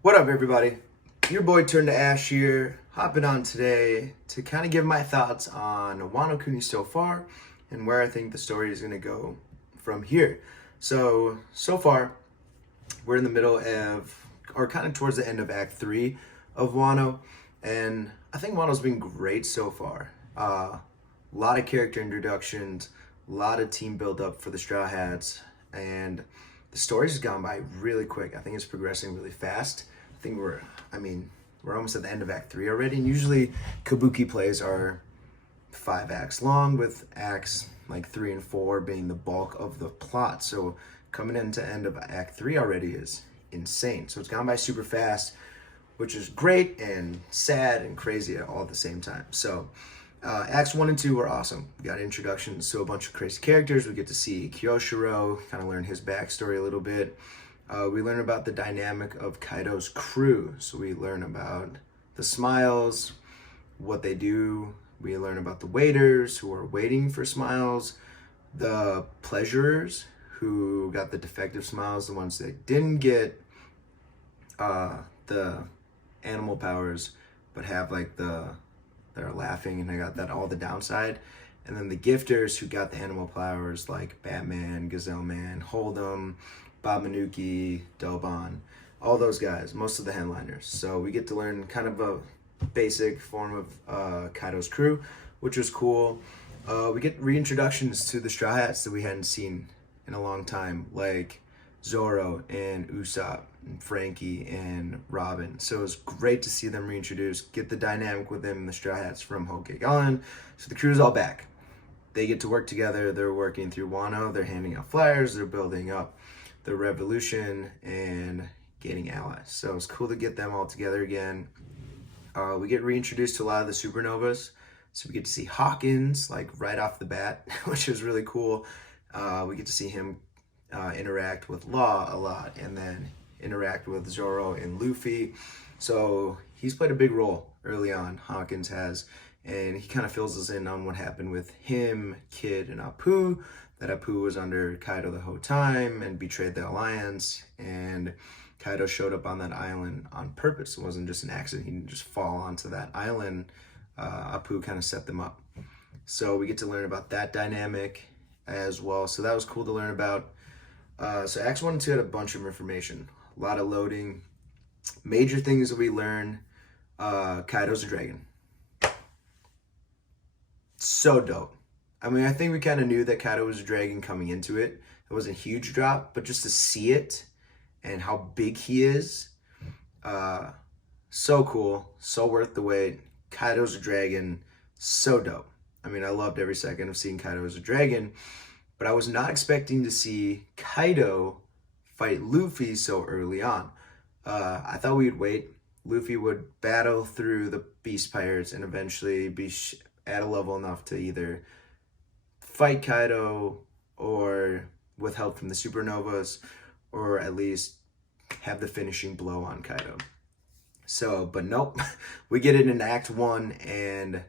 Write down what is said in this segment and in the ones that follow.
What up, everybody? Your boy Turned to Ash here, hopping on today to kind of give my thoughts on Wano Kuni so far and where I think the story is going to go from here. So far, we're in the middle of, or kind of towards the end of Act 3 of Wano, and I think Wano's been great so far. A lot of character introductions, a lot of team build up for the Straw Hats, and the story's just gone by really quick. I think it's progressing really fast. I think we're almost at the end of Act 3 already, and usually Kabuki plays are 5 acts long, with acts like 3 and 4 being the bulk of the plot. So coming into end of Act 3 already is insane. So it's gone by super fast, which is great and sad and crazy all at the same time. So Acts 1 and 2 were awesome. We got introductions to a bunch of crazy characters. We get to see Kyoshiro, kind of learn his backstory a little bit. We learn about the dynamic of Kaido's crew. So we learn about the Smiles, what they do. We learn about the waiters who are waiting for Smiles, the Pleasurers who got the defective Smiles, the ones that didn't get the animal powers but have like they're laughing and I got that all the downside. And then the gifters who got the animal powers like Batman, Gazelle Man, Hold'em, Bob Manuki, Delbon, all those guys, most of the headliners. So we get to learn kind of a basic form of Kaido's crew, which was cool. We get reintroductions to the Straw Hats that we hadn't seen in a long time, like Zoro and Usopp and Frankie and Robin. So it was great to see them reintroduced, get the dynamic with them and the Straw Hats from Whole Cake Island. So the crew's all back. They get to work together. They're working through Wano. They're handing out flyers. They're building up the revolution and gaining allies. So it's cool to get them all together again. We get reintroduced to a lot of the supernovas. So we get to see Hawkins like right off the bat, which is really cool. We get to see him interact with Law a lot and then interact with Zoro and Luffy. So he's played a big role early on, Hawkins has, and he kind of fills us in on what happened with him, Kid, and Apu, that Apu was under Kaido the whole time and betrayed the alliance, and Kaido showed up on that island on purpose. It wasn't just an accident. He didn't just fall onto that island. Apu kind of set them up. So we get to learn about that dynamic as well. So that was cool to learn about. So Acts 1 and 2 had a bunch of information, a lot of loading. Major things that we learn, Kaido's a dragon. So dope. I mean, I think we kind of knew that Kaido was a dragon coming into it. It wasn't a huge drop, but just to see it and how big he is, so cool, so worth the wait. Kaido's a dragon, so dope. I mean, I loved every second of seeing Kaido as a dragon, but I was not expecting to see Kaido fight Luffy so early on. I thought we'd wait. Luffy would battle through the Beast Pirates and eventually be at a level enough to either fight Kaido or with help from the Supernovas, or at least have the finishing blow on Kaido. So, but nope, we get it in Act 1 and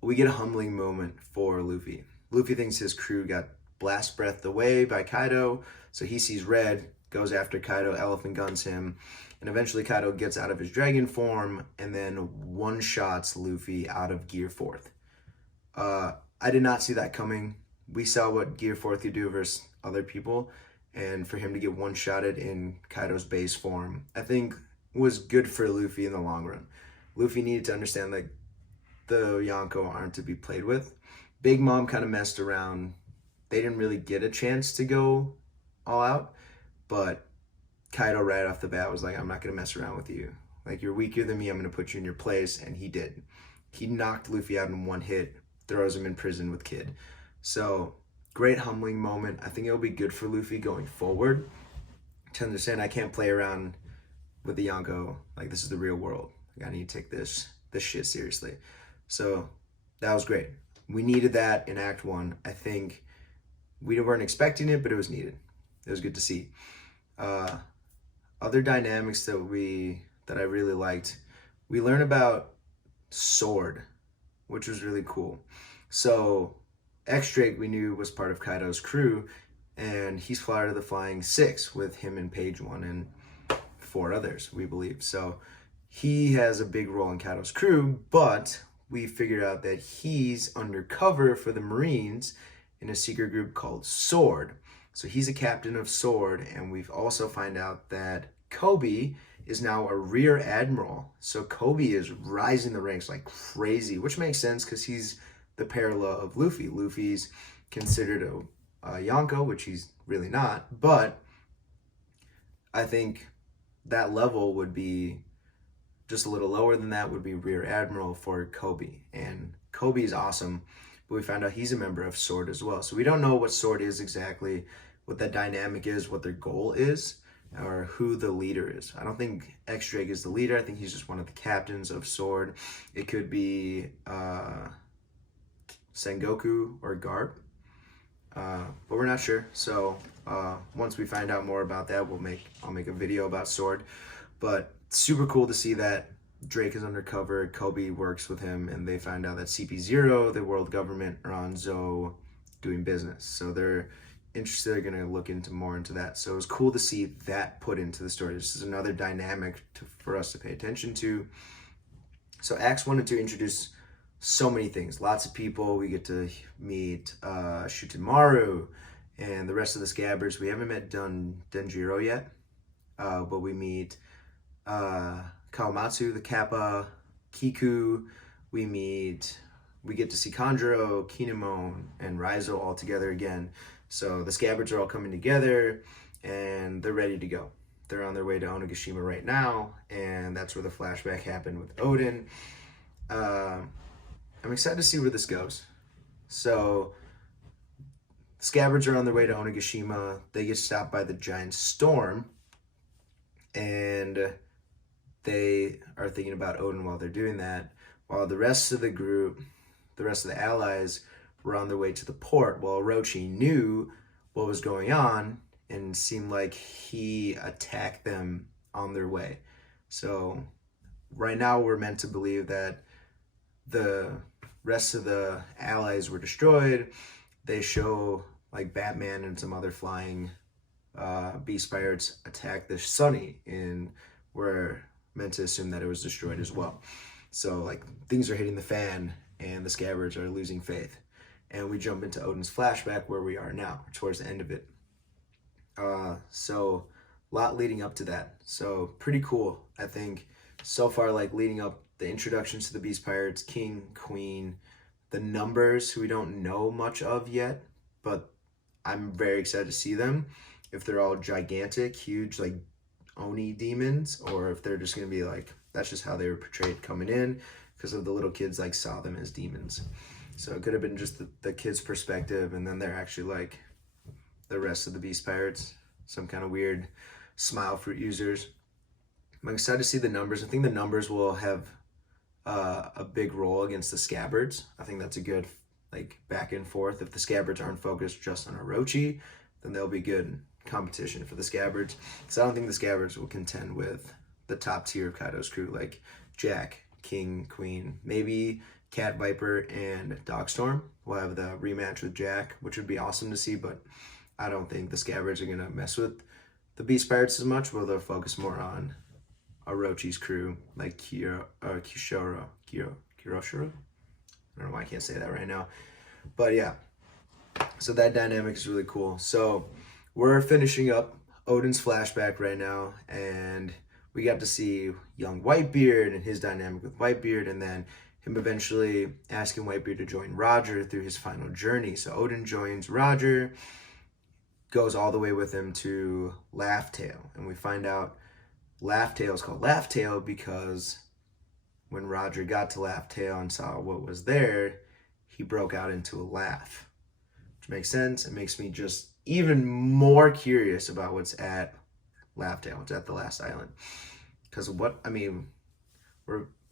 we get a humbling moment for Luffy. Luffy thinks his crew got blast breathed away by Kaido, so he sees red, goes after Kaido, elephant guns him, and eventually Kaido gets out of his dragon form and then one-shots Luffy out of Gear 4th. I did not see that coming. We saw what Gear 4th could do versus other people, and for him to get one-shotted in Kaido's base form, I think was good for Luffy in the long run. Luffy needed to understand that the Yonko aren't to be played with. Big Mom kind of messed around. They didn't really get a chance to go all out, but Kaido right off the bat was like, I'm not going to mess around with you. Like, you're weaker than me, I'm going to put you in your place, and he did. He knocked Luffy out in one hit, throws him in prison with Kid. So, great humbling moment. I think it'll be good for Luffy going forward to understand I can't play around with the Yonko. Like, this is the real world. Like, I need to take this shit seriously. So, that was great. We needed that in Act 1. I think we weren't expecting it, but it was needed. It was good to see. Other dynamics that I really liked. We learned about Sword, which was really cool. So X-Drake we knew was part of Kaido's crew, and he's part of the Flying Six with him and Page One. And 4 others, we believe. So he has a big role in Kaido's crew, but we figured out that he's undercover for the Marines in a secret group called Sword. So he's a captain of Sword, and we've also find out that Kobe is now a rear admiral. So Kobe is rising the ranks like crazy, which makes sense because he's the parallel of Luffy. Luffy's considered a Yonko, which he's really not, but I think that level would be just a little lower than that, would be rear admiral for Kobe. And Kobe is awesome, but we found out he's a member of Sword as well. So we don't know what Sword is exactly, what that dynamic is, what their goal is, or who the leader is. I don't think X-Drake is the leader. I think he's just one of the captains of Sword. It could be Sengoku or Garp, but we're not sure. So once we find out more about that, I'll make a video about Sword. But super cool to see that Drake is undercover, Kobe works with him, and they find out that CP0, the world government, are on Zou doing business. So they're interested, they're going to look into more into that. So it was cool to see that put into the story. This is another dynamic for us to pay attention to. So Axe wanted to introduce so many things, lots of people. We get to meet Shutemaru and the rest of the Scabbards. We haven't met Denjiro yet, but we meet Kawamatsu, the Kappa, Kiku. We get to see Kanjuro, Kinemon, and Raizo all together again. So the Scabbards are all coming together, and they're ready to go. They're on their way to Onigashima right now, and that's where the flashback happened with Odin. I'm excited to see where this goes. So Scabbards are on their way to Onigashima. They get stopped by the giant storm, and they are thinking about Odin while they're doing that, while the rest of the group, the rest of the allies, were on their way to the port. Well, Orochi knew what was going on and seemed like he attacked them on their way. So right now we're meant to believe that the rest of the allies were destroyed. They show like Batman and some other flying beast pirates attack the Sunny, and we're meant to assume that it was destroyed as well. So like things are hitting the fan and the Scabbards are losing faith. And we jump into Odin's flashback where we are now, towards the end of it. So a lot leading up to that. So pretty cool, I think, so far, like leading up the introductions to the Beast Pirates, King, Queen, the numbers who we don't know much of yet, but I'm very excited to see them. If they're all gigantic, huge, like Oni demons, or if they're just going to be like, that's just how they were portrayed coming in, because of the little kids like saw them as demons. So it could have been just the kids' perspective, and then they're actually like the rest of the Beast Pirates, some kind of weird smile fruit users. I'm excited to see the numbers. I think the numbers will have a big role against the Scabbards. I think that's a good like back and forth. If the Scabbards aren't focused just on Orochi, then they'll be good competition for the Scabbards. So I don't think the Scabbards will contend with the top tier of Kaido's crew, like Jack, King, Queen, maybe Cat Viper and Dogstorm. We'll have the rematch with Jack, which would be awesome to see, but I don't think the Scabbards are going to mess with the Beast Pirates as much, where they'll focus more on Orochi's crew, like Kiroshiro. I don't know why I can't say that right now. But yeah, so that dynamic is really cool. So we're finishing up Odin's flashback right now, and we got to see young Whitebeard and his dynamic with Whitebeard, and then him eventually asking Whitebeard to join Roger through his final journey. So Odin joins Roger, goes all the way with him to Laugh Tale, and we find out Laugh Tale is called Laugh Tale because when Roger got to Laugh Tale and saw what was there, he broke out into a laugh, which makes sense. It makes me just even more curious about what's at Laugh Tale, what's at the last island. Because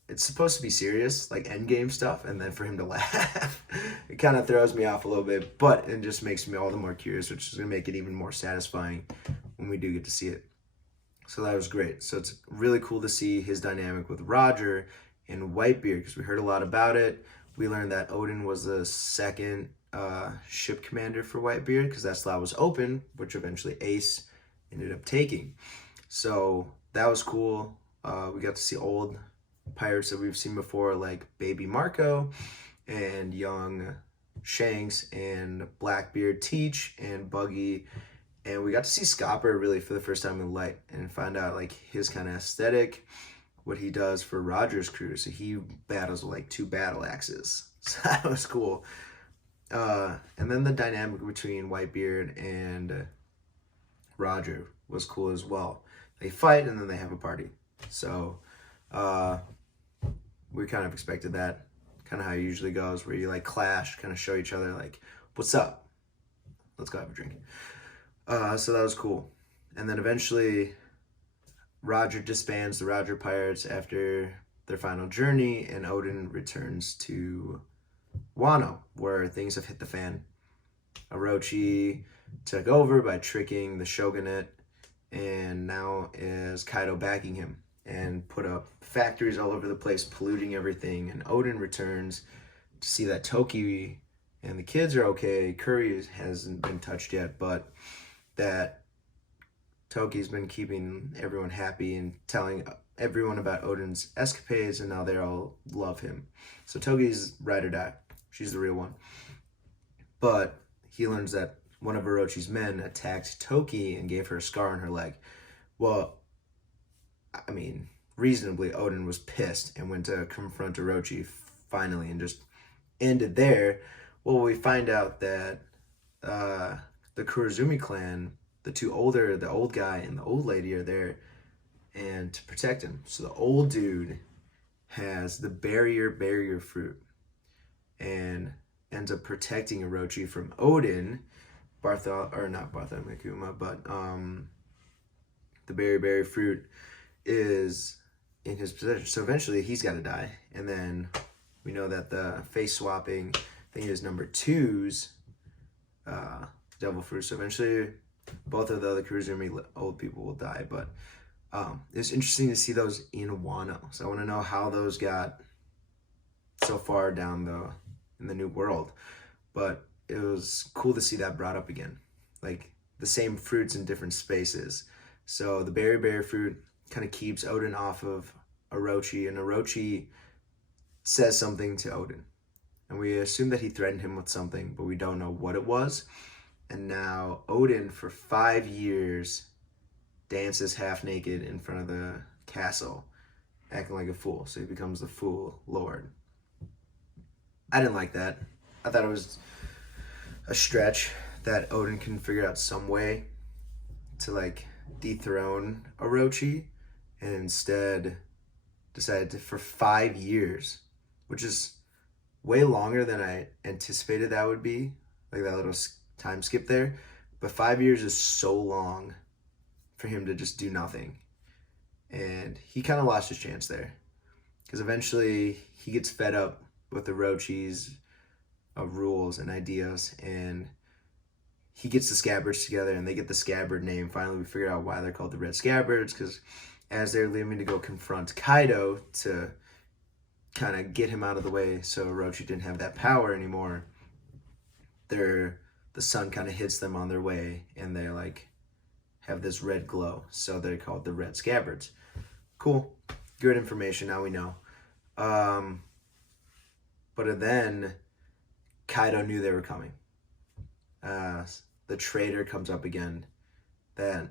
it's supposed to be serious, like endgame stuff, and then for him to laugh, it kind of throws me off a little bit, but it just makes me all the more curious, which is going to make it even more satisfying when we do get to see it. So that was great. So it's really cool to see his dynamic with Roger and Whitebeard, because we heard a lot about it. We learned that Odin was the second ship commander for Whitebeard, because that slot was open, which eventually Ace ended up taking. So that was cool. We got to see old pirates that we've seen before, like Baby Marco and young Shanks and Blackbeard Teach and Buggy. And we got to see Scopper really for the first time in light and find out like his kind of aesthetic, what he does for Roger's crew. So he battles with like 2 battle axes. So that was cool. And then the dynamic between Whitebeard and Roger was cool as well. They fight and then they have a party. So we kind of expected that. Kind of how it usually goes, where you like clash, kind of show each other like, what's up? Let's go have a drink. So that was cool. And then eventually Roger disbands the Roger Pirates after their final journey, and Odin returns to Wano, where things have hit the fan. Orochi took over by tricking the shogunate, and now is Kaido backing him and put up factories all over the place, polluting everything. And Odin returns to see that Toki and the kids are okay. Curry hasn't been touched yet, but that Toki's been keeping everyone happy and telling everyone about Odin's escapades, and now they all love him. So Toki's ride or die. She's the real one. But he learns that one of Orochi's men attacked Toki and gave her a scar on her leg. Well, I mean, reasonably, Odin was pissed and went to confront Orochi finally and just ended there. Well, we find out that the Kurozumi clan, the old guy and the old lady are there and to protect him. So the old dude has the barrier fruit and ends up protecting Orochi from Odin, not Bartholomew Kuma, but the berry fruit is in his possession. So eventually he's got to die. And then we know that the face swapping thing is number 2's devil fruit. So eventually both of the other Kurozumi old people will die. But it's interesting to see those in Wano. So I want to know how those got so far down in the new world. But it was cool to see that brought up again. Like the same fruits in different spaces. So the berry fruit kind of keeps Odin off of Orochi, and Orochi says something to Odin. And we assume that he threatened him with something, but we don't know what it was. And now Odin, for 5 years, dances half naked in front of the castle, acting like a fool. So he becomes the Fool Lord. I didn't like that. I thought it was a stretch that Odin can figure out some way to like dethrone Orochi, and instead decided to, for 5 years, which is way longer than I anticipated that would be, like that little time skip there. But 5 years is so long for him to just do nothing. And he kind of lost his chance there, because eventually he gets fed up with Orochi's rules and ideas, and he gets the Scabbards together, and they get the Scabbard name. Finally, we figure out why they're called the Red Scabbards, because as they're leaving to go confront Kaido to kind of get him out of the way so Orochi didn't have that power anymore, the sun kind of hits them on their way, and they like have this red glow. So they're called the Red Scabbards. Cool. Good information. Now we know. But then Kaido knew they were coming. The traitor comes up again that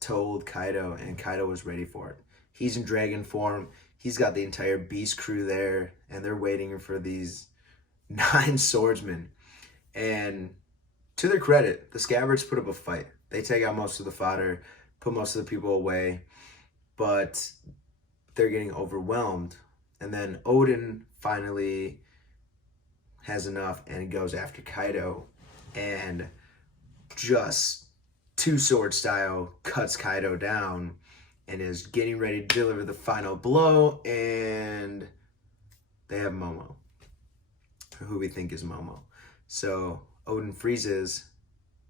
told Kaido, and Kaido was ready for it. He's in dragon form. He's got the entire beast crew there, and they're waiting for these 9 swordsmen. And to their credit, the Scabbards put up a fight. They take out most of the fodder, put most of the people away, but they're getting overwhelmed. And then Odin finally has enough and goes after Kaido, and just 2-sword style cuts Kaido down and is getting ready to deliver the final blow. And they have Momo, who we think is Momo. So Odin freezes,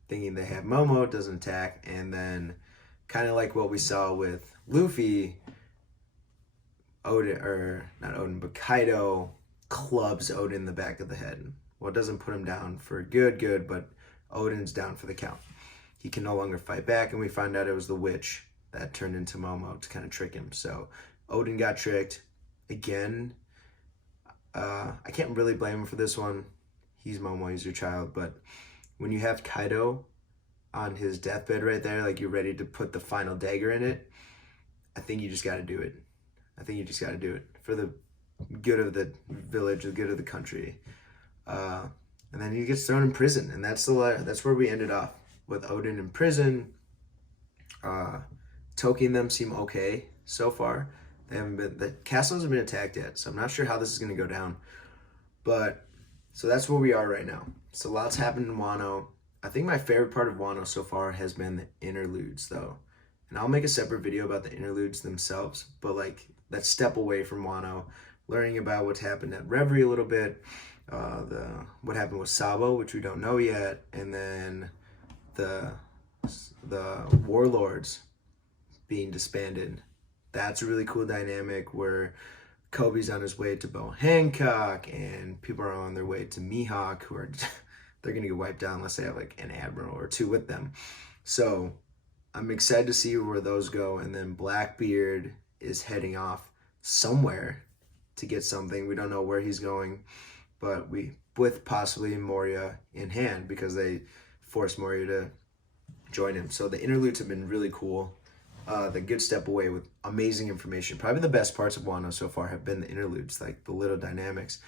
thinking they have Momo, doesn't attack, and then kind of like what we saw with Luffy, Kaido clubs Odin in the back of the head. Well, it doesn't put him down for good, but Odin's down for the count. He can no longer fight back, and we find out it was the witch that turned into Momo to kind of trick him. So Odin got tricked again. I can't really blame him for this one. He's Momo, he's your child. But when you have Kaido on his deathbed right there, like you're ready to put the final dagger in it, I think you just got to do it. I think you just got to do it for the good of the village, the good of the country. And then he gets thrown in prison, and that's where we ended off with Odin in prison. Toki and them seem okay so far. The castle hasn't been attacked yet, so I'm not sure how this is going to go down. But so that's where we are right now. So lots happened in Wano. I think my favorite part of Wano so far has been the interludes, though. And I'll make a separate video about the interludes themselves, but like that step away from Wano, learning about what's happened at Reverie a little bit, what happened with Sabo, which we don't know yet, and then the warlords being disbanded. That's a really cool dynamic where Kobe's on his way to Bo Hancock, and people are on their way to Mihawk, who are they're gonna get wiped out unless they have like an admiral or two with them. So I'm excited to see where those go. And then Blackbeard is heading off somewhere to get something. We don't know where he's going, but with possibly Moria in hand, because they forced Moria to join him. So the interludes have been really cool. The good step away with amazing information. Probably the best parts of Wano so far have been the interludes, like the little dynamics.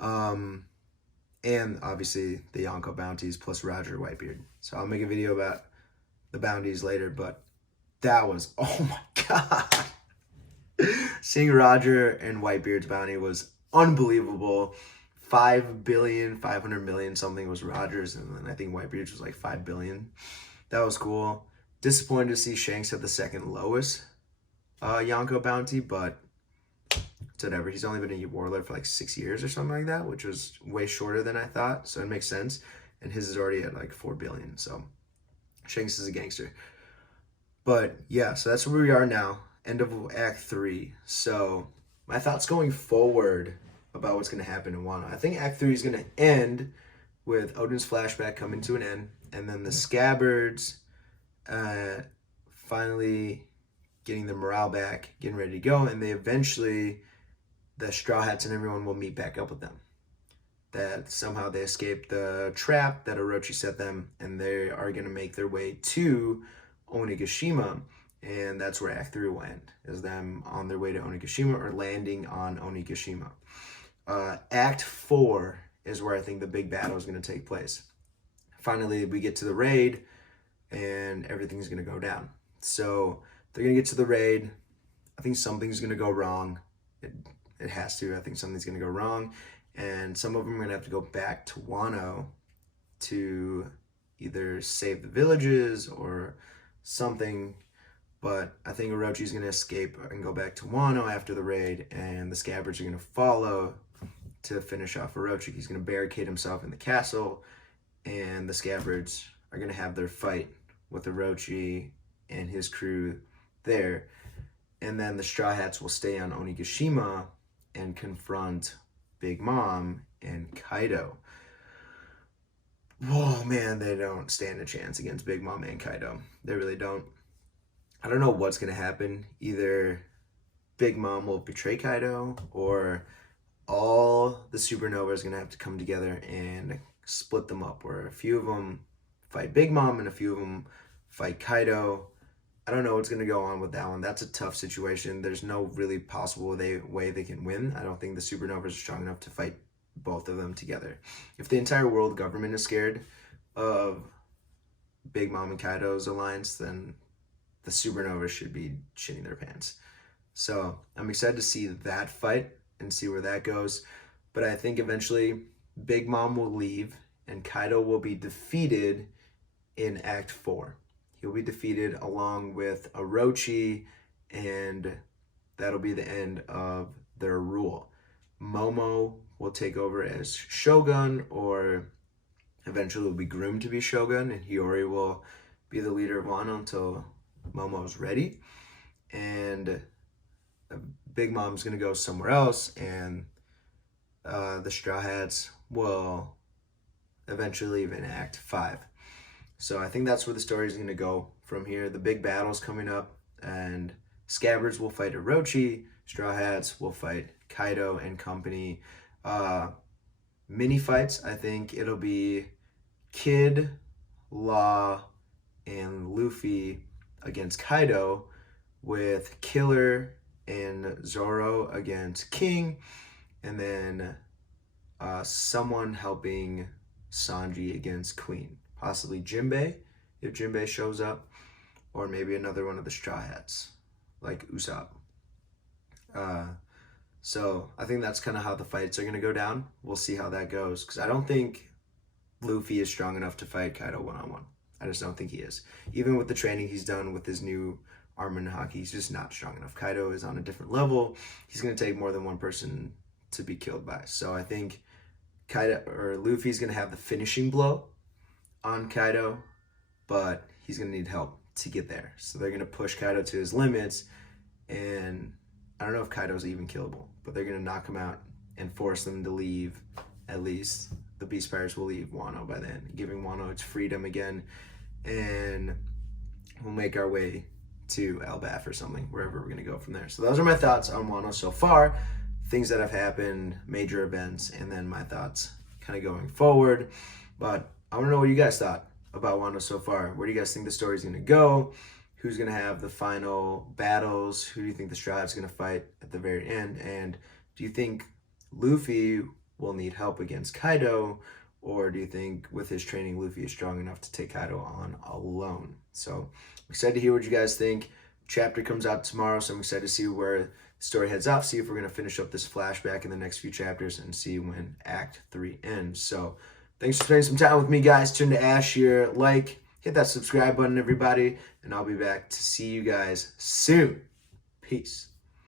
And obviously the Yonko bounties plus Roger Whitebeard. So I'll make a video about the bounties later, but that was, oh my God. Seeing Roger and Whitebeard's bounty was unbelievable. 5 billion, 500 million something was Roger's, and then I think Whitebeard's was like 5 billion. That was cool. Disappointed to see Shanks have the second lowest Yonko bounty, but it's whatever. He's only been a warlord for like 6 years or something like that, which was way shorter than I thought, so it makes sense. And his is already at like 4 billion, so Shanks is a gangster. But yeah, so that's where we are now, end of Act 3. So my thoughts going forward about what's going to happen in Wano. I think Act 3 is going to end with Odin's flashback coming to an end, and then the Scabbards finally getting the morale back, getting ready to go, and they eventually, the Straw Hats and everyone will meet back up with them. That somehow they escaped the trap that Orochi set them, and they are going to make their way to Onigashima, and that's where Act 3 will end, is them on their way to Onigashima or landing on Onigashima. Act 4 is where I think the big battle is going to take place. Finally, we get to the raid, and everything's going to go down. So they're going to get to the raid. I think something's going to go wrong. It has to. I think something's going to go wrong. And some of them are going to have to go back to Wano to either save the villages or something. But I think Orochi's going to escape and go back to Wano after the raid, and the Scabbards are going to follow to finish off Orochi. He's going to barricade himself in the castle, and the Scabbards are going to have their fight with Orochi and his crew there. And then the Straw Hats will stay on Onigashima and confront Big Mom and Kaido. Whoa, man, they don't stand a chance against Big Mom and Kaido. They really don't. I don't know what's going to happen. Either Big Mom will betray Kaido, or all the supernovas are going to have to come together and split them up, where a few of them fight Big Mom and a few of them fight Kaido. I don't know what's going to go on with that one. That's a tough situation. There's no really possible way they can win. I don't think the supernovas are strong enough to fight both of them together. If the entire world government is scared of Big Mom and Kaido's alliance, then the supernovas should be shitting their pants. So I'm excited to see that fight and see where that goes. But I think eventually Big Mom will leave and Kaido will be defeated in Act 4. He'll be defeated along with Orochi, and that'll be the end of their rule. Momo will take over as Shogun, or eventually will be groomed to be Shogun, and Hiyori will be the leader of Wano until Momo's ready. And Big Mom's going to go somewhere else, and the Straw Hats will eventually leave in Act 5. So I think that's where the story is going to go from here. The big battle's coming up. and Scabbards will fight Orochi. Straw Hats will fight Kaido and company. Mini fights, I think it'll be Kid, Law, and Luffy against Kaido, with Killer and Zoro against King, and then someone helping Sanji against Queen. Possibly Jinbei, if Jinbei shows up, or maybe another one of the Straw Hats, like Usopp. So I think that's kind of how the fights are going to go down. We'll see how that goes, because I don't think Luffy is strong enough to fight Kaido one-on-one. I just don't think he is. Even with the training he's done with his new armor and haki, he's just not strong enough. Kaido is on a different level. He's going to take more than one person to be killed by. So I think Kaido or Luffy's going to have the finishing blow on Kaido, but he's going to need help to get there. So they're going to push Kaido to his limits, and I don't know if Kaido's even killable, but they're going to knock him out and force them to leave. At least the Beast Pirates will leave Wano by then, giving Wano its freedom again, and we'll make our way to Elbaf or something, wherever we're going to go from there. So those are my thoughts on Wano so far, things that have happened, major events, and then my thoughts kind of going forward. But I want to know what you guys thought about Wano so far. Where do you guys think the story's going to go? Who's going to have the final battles? Who do you think the Straw Hat's going to fight at the very end? And do you think Luffy will need help against Kaido? Or do you think with his training, Luffy is strong enough to take Kaido on alone? So I'm excited to hear what you guys think. Chapter comes out tomorrow, so I'm excited to see where the story heads off, see if we're going to finish up this flashback in the next few chapters, and see when Act 3 ends. So thanks for spending some time with me, guys. Turn to Ash here, hit that subscribe button, everybody, and I'll be back to see you guys soon. Peace.